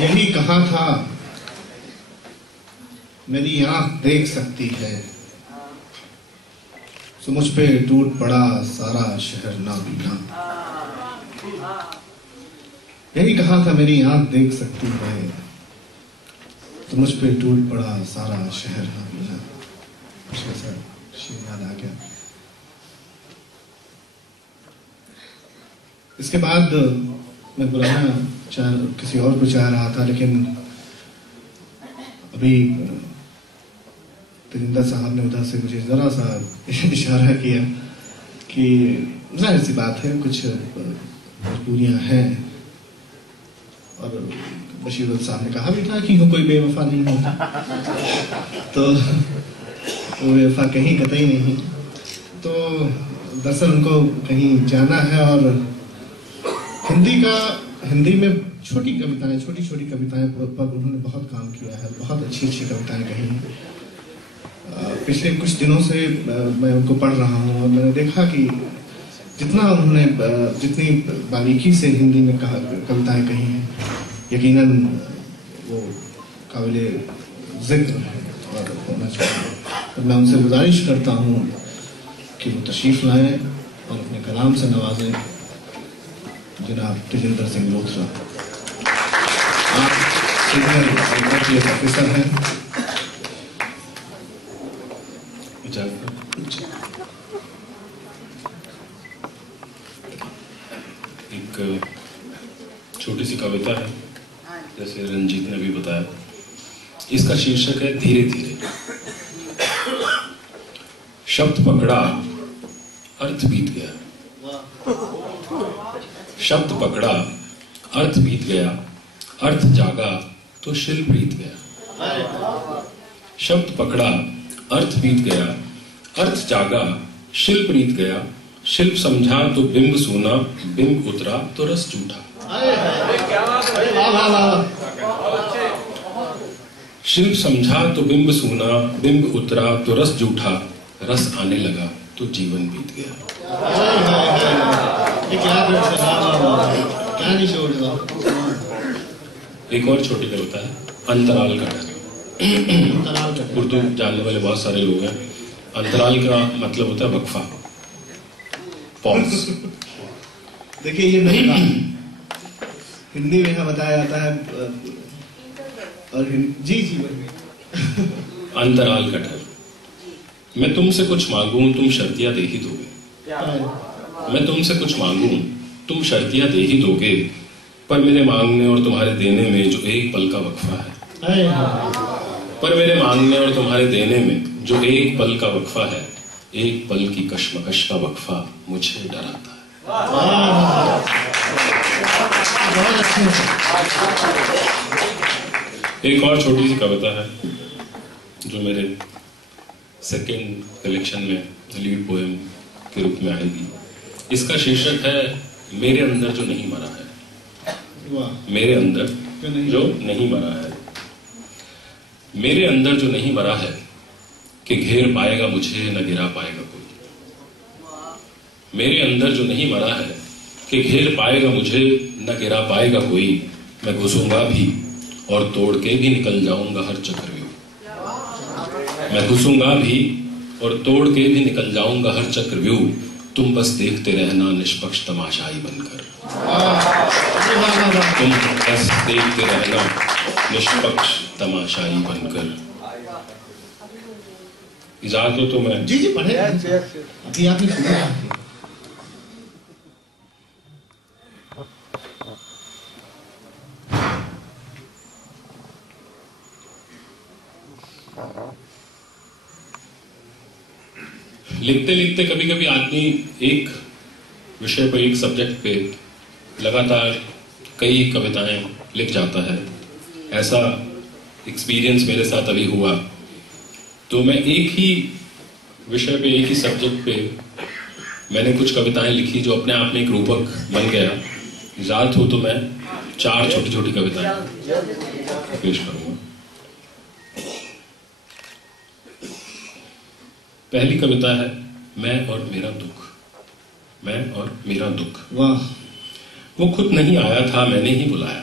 यही कहा था मेरी आंख देख सकती है, सो मुझ पे टूट पड़ा सारा शहर नाबीना। यही कहा था मेरी आंख देख सकती है, तो मुझ पे टूट पड़ा सारा शहर नाबीना। सर शेर याद आ गया। इसके बाद मैं बुलाना किसी और को चाह रहा था, लेकिन अभी तजिंदर साहब ने उधर से मुझे जरा सा इशारा किया कि जाहिर सी बात है कुछ मजबूरियां हैं, और बशीर साहब ने कहा भी था कि कोई बेवफा नहीं होता, तो वो बेवफा कहीं कतई नहीं। तो दरअसल उनको कहीं जाना है, और हिंदी में छोटी छोटी कविताएं पर उन्होंने बहुत काम किया है, बहुत अच्छी कविताएं कही हैं। पिछले कुछ दिनों से मैं उनको पढ़ रहा हूँ, और मैंने देखा कि जितनी बारीकी से हिंदी में कविताएं कही हैं, यकीनन वो काबिले जिक्र है और होना चाहिए। तो मैं उनसे गुजारिश करता हूँ कि वो तशरीफ लाएं और अपने कलाम से नवाजें जनाब तजिंदर सिंह लोथरा। आप सीनियर ऑफिसर हैं। एक छोटी सी कविता है, जैसे रंजीत ने भी बताया। इसका शीर्षक है धीरे धीरे। शब्द पकड़ा, अर्थ बीत गया। शब्द पकड़ा, अर्थ बीत गया। अर्थ जागा तो शिल्प रीत गया। शब्द पकड़ा, अर्थ बीत गया। अर्थ जागा, शिल्प रीत गया। शिल्प समझा तो बिंब सूना, बिंब उतरा तो रस जूठा। शिल्प समझा तो बिंब सूना, बिंब उतरा तो रस जूठा। रस आने लगा तो जीवन बीत गया। एक और छोटी कविता है, अंतराल का डर। उर्दू जानने वाले बहुत सारे लोग हैं। अंतराल का मतलब होता है वक्फा, पॉज। देखिए ये नहीं हिंदी में बताया जाता है, और जी अंतराल का डर। मैं तुमसे कुछ मांगूं, तुम शर्तियां दे ही दोगे। मैं तुमसे कुछ मांगूं, तुम शर्तियां दे ही दोगे। पर मेरे मांगने और तुम्हारे देने में जो एक पल का वक्फा है, पर मेरे मांगने और तुम्हारे देने में जो एक पल का वक्फा है, एक पल की कश्मकश का वक्फा मुझे डराता है। एक और छोटी सी कविता है जो मेरे सेकेंड कलेक्शन में लीड पोएम के रूप में आएगी। इसका शीर्षक है मेरे अंदर जो नहीं मरा है। मेरे अंदर जो नहीं मरा है। मेरे अंदर जो नहीं मरा है कि घेर पाएगा मुझे न गिरा पाएगा कोई। मेरे अंदर जो नहीं मरा है कि घेर पाएगा मुझे न गिरा पाएगा कोई। मैं घुसूंगा भी और तोड़ के भी निकल जाऊंगा हर चक्रव्यूह। मैं घुसूंगा भी और तोड़ के भी निकल जाऊंगा हर चक्रव्यूह। तुम बस देखते रहना निष्पक्ष तमाशाई बनकर। तुम बस देखते रहना निष्पक्ष तमाशाई बनकर। इजाजत हो तो मैं जी पढ़े। अभी आपने सुना लिखते लिखते कभी कभी आदमी एक विषय पर, एक सब्जेक्ट पे लगातार कई कविताएं लिख जाता है। ऐसा एक्सपीरियंस मेरे साथ अभी हुआ। तो मैं एक ही विषय पे, एक ही सब्जेक्ट पे मैंने कुछ कविताएं लिखी जो अपने आप में एक रूपक बन गया। इजाजत हो तो मैं 4 छोटी छोटी कविताएं पेश करूंगा। पहली कविता है मैं और मेरा दुख। मैं और मेरा दुख। वाह। वो खुद नहीं आया था, मैंने ही बुलाया।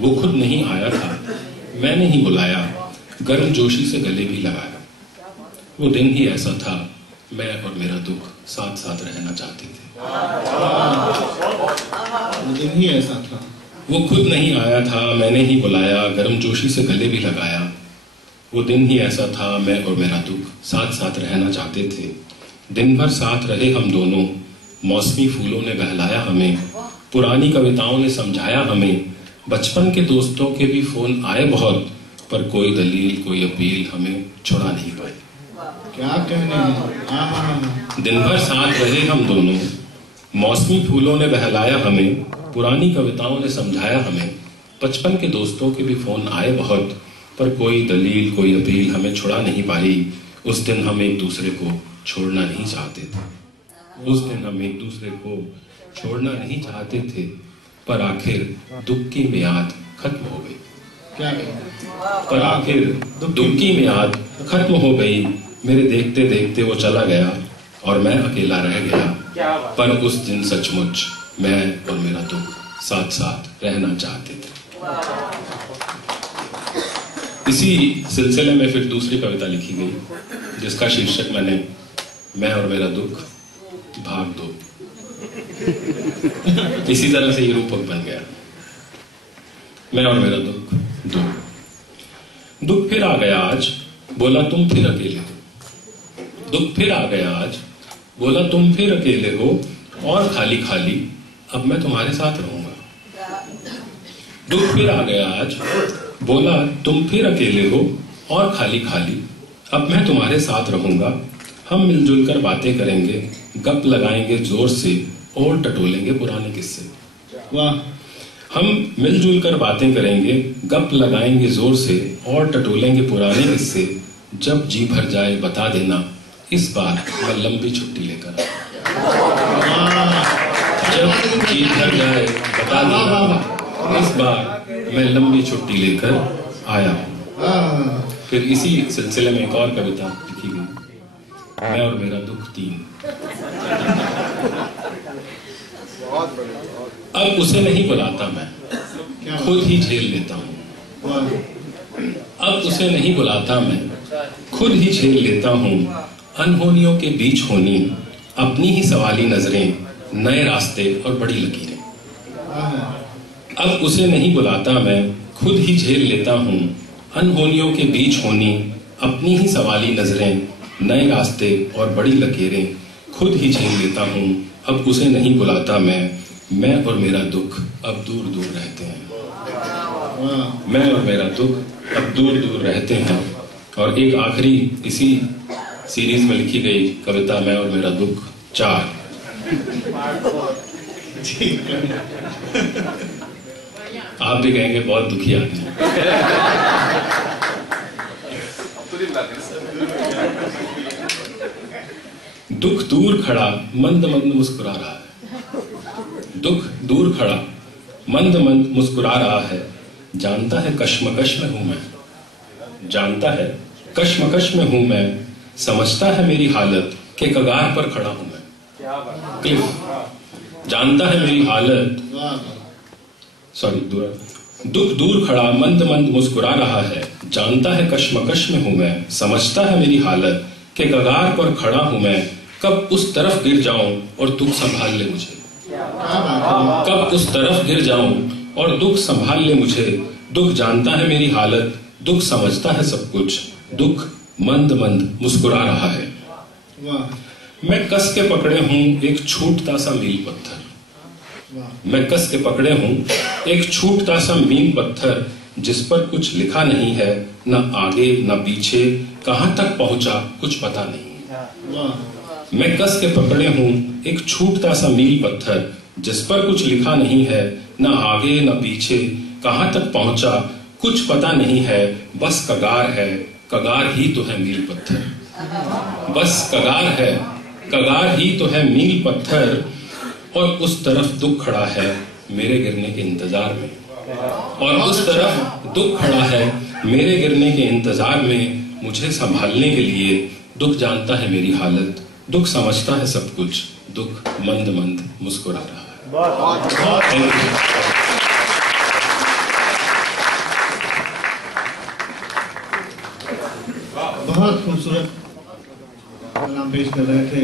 वो खुद नहीं आया था, मैंने ही बुलाया, गर्म जोशी से गले भी लगाया। वो दिन ही ऐसा था, मैं और मेरा दुख साथ साथ रहना चाहते थे। वो दिन ही ऐसा था। वो खुद नहीं आया था, मैंने ही बुलाया, गर्म जोशी से गले भी लगाया। वो दिन ही ऐसा था, मैं और मेरा दुख साथ साथ रहना चाहते थे। दिन भर साथ रहे हम दोनों, मौसमी फूलों ने बहलाया हमें, पुरानी कविताओं ने समझाया हमें। बचपन के दोस्तों के भी फोन आए बहुत, पर कोई दलील कोई अपील हमें छुड़ा नहीं पाई। क्या कहने हैं। दिन भर साथ रहे हम दोनों, मौसमी फूलों ने बहलाया हमें, पुरानी कविताओं ने समझाया हमें। बचपन के दोस्तों के भी फोन आए बहुत, पर कोई दलील कोई अपील हमें छुड़ा नहीं पाई। उस दिन हम एक दूसरे को छोड़ना नहीं चाहते थे। उस दिन हम एक दूसरे को छोड़ना नहीं चाहते थे, पर आखिर दुख की मियाद खत्म हो गई। क्या पर आखिर दुख की मियाद खत्म हो गई। मेरे देखते देखते वो चला गया और मैं अकेला रह गया। पर उस दिन सचमुच मैं और मेरा दुख साथ साथ रहना चाहते थे। इसी सिलसिले में फिर दूसरी कविता लिखी गई, जिसका शीर्षक मैंने मैं और मेरा दुख भाग दो। इसी तरह से ये रूपक बन गया, मैं और मेरा दुख दो। दुख फिर आ गया आज, बोला तुम फिर अकेले हो। दुख फिर आ गया आज, बोला तुम फिर अकेले हो, और खाली खाली अब मैं तुम्हारे साथ रहूंगा। दुख फिर आ गया आज, बोला तुम फिर अकेले हो, और खाली खाली अब मैं तुम्हारे साथ रहूंगा। हम मिलजुल कर बातें करेंगे, गप लगाएंगे जोर से, और टटोलेंगे पुराने किस्से। वाह। हम मिलजुल कर बातें करेंगे, गप लगाएंगे जोर से, और टटोलेंगे पुराने किस्से। जब जी भर जाए बता देना, इस बार मैं लंबी छुट्टी लेकर आया। जब जी भर जाए बता देना, इस बार मैं लंबी छुट्टी लेकर आया हूँ। फिर इसी सिलसिले में एक और कविता लिखी गई, मैं और मेरा दुख 3। अब उसे नहीं बुलाता मैं, खुद ही झेल लेता हूँ। अब उसे नहीं बुलाता मैं, खुद ही झेल लेता हूँ। अनहोनियों के बीच होनी अपनी ही सवाली नजरें, नए रास्ते और बड़ी लकीरें। अब उसे नहीं बुलाता मैं, खुद ही झेल लेता हूँ। अनहोनियों के बीच होनी अपनी ही सवाली नजरें, नए रास्ते और बड़ी लकीरें, खुद ही झेल लेता हूँ। अब उसे नहीं बुलाता मैं और मेरा दुख अब दूर दूर रहते हैं। मैं और मेरा दुख अब दूर दूर रहते हैं। और एक आखिरी इसी सीरीज में लिखी गई कविता, मैं और मेरा दुख 4। आप भी कहेंगे बहुत दुखी आदमी है। दुख दूर खड़ा मंद मंद मुस्कुरा रहा है। दुख दूर खड़ा मंद मंद मुस्कुरा रहा है। जानता है कश्मकश में हूं मैं, जानता है कश्मकश में हूं मैं। समझता है मेरी हालत के कगार पर खड़ा हूं मैं। क्लिफ। जानता है मेरी हालत, सॉरी दुख दूर खड़ा मंद मंद मुस्कुरा रहा है। जानता है कश्मकश में हूं मैं। समझता है मेरी हालत के कगार पर खड़ा हूं मैं। कब उस तरफ गिर जाऊं और दुख संभाल ले मुझे। कब उस तरफ गिर जाऊं और दुख संभाल ले मुझे। दुख जानता है मेरी हालत, दुख समझता है सब कुछ। दुख मंद मंद मुस्कुरा रहा है। मैं कस के पकड़े हूं एक छूटता सा मील पत्थर। मैं कस के पकड़े हूं एक छूटता सा मील पत्थर, जिस पर कुछ लिखा नहीं है, न आगे न पीछे, कहां तक पहुंचा कुछ पता नहीं। मैं कस के पकड़े हूं एक छूटता सा मील पत्थर, जिस पर कुछ लिखा नहीं है, न आगे न पीछे, कहां तक पहुंचा कुछ पता नहीं है। बस कगार है, कगार ही तो है मील पत्थर। बस कगार है, कगार ही तो है मील पत्थर। और उस तरफ दुख खड़ा है मेरे गिरने के इंतजार में। और उस तरफ दुख खड़ा है मेरे गिरने के इंतजार में। मुझे संभालने के लिए दुख जानता है मेरी हालत, दुख समझता है सब कुछ। दुख मंद मंद मुस्कुरा रहा है। बहुत खूबसूरत कलाम पेश कर रहे थे।